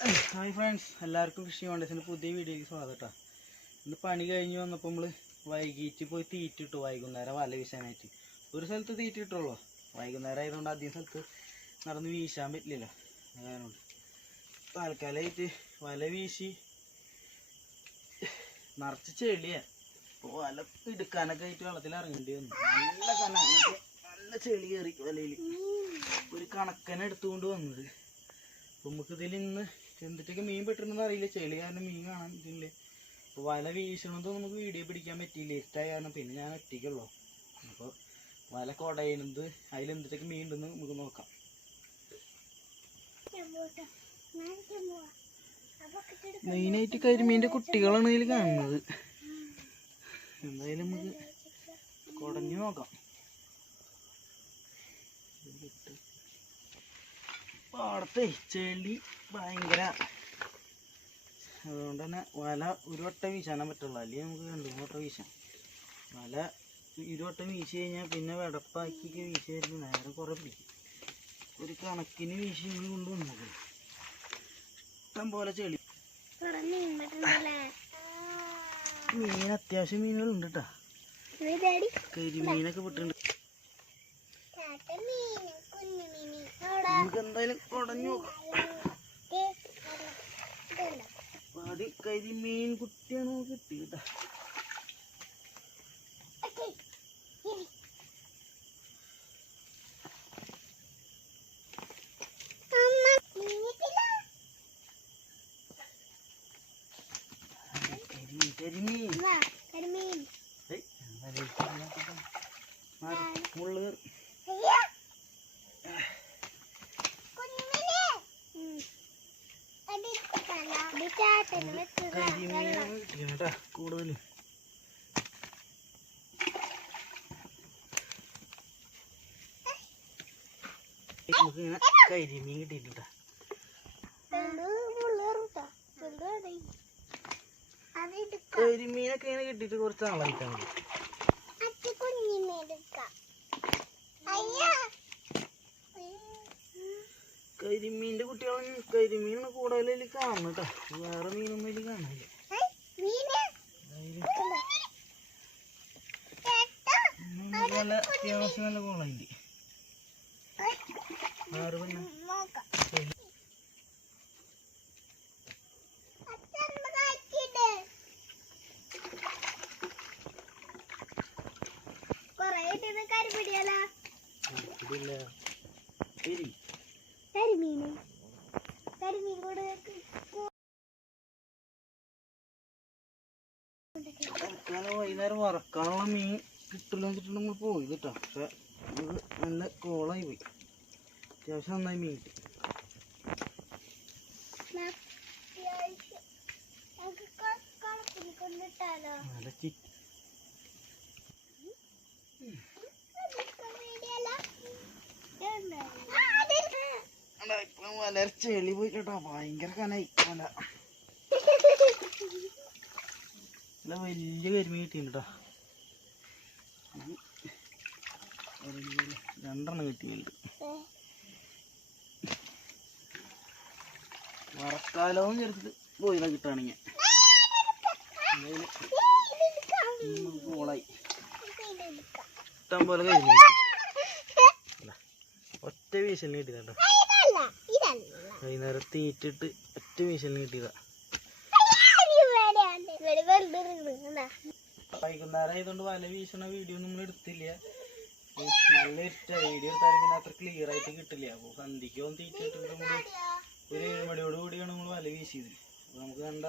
Hi friends, എല്ലാവർക്കും phishing കോണ്ടേഴ്സിൻ്റെ പുതിയ വീഡിയോയ്ക്ക് സ്വാഗതം കേട്ടോ. ഇന്ന് പണി കഴിഞ്ഞ് വന്നപ്പോൾ നമ്മൾ വൈകിട്ട് പോയി തീറ്റിട്ടു. വൈകുന്നേരം വല വീശാനായിട്ട് ഒരു സ്ഥലത്ത് തീറ്റിട്ടുള്ളൂ. വൈകുന്നേരം ആയതുകൊണ്ട് അധികം സ്ഥലത്ത് നടന്ന് വീശാൻ പറ്റില്ലല്ലോ. അതുകൊണ്ട് താൽക്കാലമായിട്ട് വല വീശി നിറച്ച് ചെളിയാണ്. ഇപ്പോൾ വല എടുക്കാനൊക്കെ ആയിട്ട് വെള്ളത്തിൽ ഇറങ്ങേണ്ടി വന്നു. നല്ല കനക്ക് നല്ല ചെളി കയറി വലയിൽ. ഒരു കണക്കനെ എടുത്തുകൊണ്ട് വന്നത്. അപ്പോൾ നമുക്കിതിൽ ഇന്ന് എന്തിട്ടൊക്കെ മീൻ പെട്ടിരുന്നെന്ന് അറിയില്ല. ചെളി കാരണം മീൻ കാണാൻ ഇതില്ല. അപ്പോൾ വല വീശണതും നമുക്ക് വീഡിയോ പിടിക്കാൻ പറ്റിയില്ല, ഇഷ്ടമായ കാരണം. പിന്നെ ഞാൻ ഒറ്റയ്ക്കുള്ളൂ. അപ്പോൾ വല കുടയുന്നത് അതിലെന്തിട്ടൊക്കെ മീൻ ഉണ്ടെന്ന് നമുക്ക് നോക്കാം. മെയിനായിട്ട് കരിമീൻ്റെ കുട്ടികളാണ് ഇതിൽ കാണുന്നത്. എന്തായാലും നമുക്ക് കുടഞ്ഞു നോക്കാം. പാടത്തെ ചെളി ഭയങ്കര, അതുകൊണ്ട് തന്നെ വല ഒരു വട്ടം വീശാനേ പറ്റുള്ളൂ. അല്ലെങ്കിൽ നമുക്ക് 2-3 വട്ടം വീശാം. വല ഒരു വട്ടം വീശി കഴിഞ്ഞാൽ പിന്നെ വെടപ്പാക്കിയൊക്കെ വീശി വരുമ്പോൾ നേരം കുറേ പിടിക്കും. ഒരു കണക്കിന് വീശി നമ്മൾ കൊണ്ടുവന്നത് ഇഷ്ടം പോലെ ചെളി. മീൻ അത്യാവശ്യം മീനുകളുണ്ട് കേട്ടോ. കരിമീനൊക്കെ വിട്ടിട്ടുണ്ട്. നമുക്ക് എന്തായാലും കുടഞ്ഞു നോക്കാം. ആദ്യം കരിമീൻ കുട്ടിയാണ് നമുക്ക് കിട്ടിയിട്ടാ. മുള്ളു കരിമീനാണ് കിട്ടിയാ കൂടുതലും. നമുക്കിങ്ങനെ കരിമീൻ കിട്ടിയിട്ടാ. കരിമീനൊക്കെ ഇങ്ങനെ കിട്ടിയിട്ട് കുറച്ച് നാളായിട്ടാണ്. കരിമീൻ്റെ കുട്ടികളും കരിമീനാണ് കൂടുതൽ കാണുന്നത് കേട്ടോ. വേറെ മീനൊന്നും ഇതിൽ കാണില്ല. നല്ല അത്യാവശ്യം നല്ല കോളായില്ല. ആറ് പിന്നെ വൈകുന്നേരം വറക്കാനുള്ള മീൻ കിട്ടില്ല വെച്ചിട്ട് നമ്മൾ പോയി കേട്ടോ. പക്ഷെ അത് നല്ല കോളായി പോയി. അത്യാവശ്യം നന്നായി മീൻ കിട്ടി. നല്ല ഇപ്പം വല ചെളി പോയി കേട്ടോ. ഭയങ്കര കനായി വല. നല്ല വലിയ കരിമീൻ കിട്ടിയിട്ടോ. 2 കിട്ടിയിട്ടുണ്ട്. വറക്കാലോന്ന് വിചാരിച്ചിട്ട് പോയതാ കിട്ടുകയാണെങ്കിൽ. കോളായി ഇഷ്ടം പോലെ കരിമീൻ ഒറ്റ വീശലിന് കിട്ടിയതാ. വൈകുന്നേരം തീറ്റിട്ട് ഒറ്റ വീശലിന് കിട്ടിയതാ. വൈകുന്നേരം ആയതുകൊണ്ട് വല വീശണ വീഡിയോ നമ്മൾ എടുത്തില്ല. നല്ല ഇഷ്ടമാണ്. വീഡിയോ എടുത്താലും പിന്നെ അത്ര ക്ലിയർ ആയിട്ട് കിട്ടില്ല. അപ്പോൾ സന്ധിക്കോ തീറ്റിട്ട് നമ്മൾ ഒരു 7 മണിയോട് കൂടിയാണ് നമ്മൾ വല വീശിയത്. അപ്പോൾ നമുക്ക് കണ്ട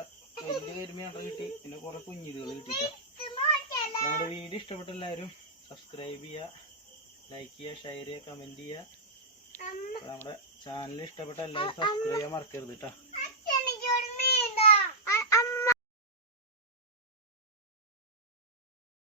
വലിയ കരിമീൻ കിട്ടി. പിന്നെ കുറേ കുഞ്ഞിതുകൾ കിട്ടിയിട്ടാണ്. നമ്മുടെ വീഡിയോ ഇഷ്ടപ്പെട്ട എല്ലാവരും സബ്സ്ക്രൈബ് ചെയ്യുക, ലൈക്ക് ചെയ്യുക, ഷെയർ ചെയ്യുക, കമൻറ്റ് ചെയ്യുക. നമ്മുടെ ചാനൽ ഇഷ്ടപ്പെട്ട എല്ലാവരും സബ്സ്ക്രൈബ് ചെയ്യാൻ മറക്കരുത് കേട്ടോ.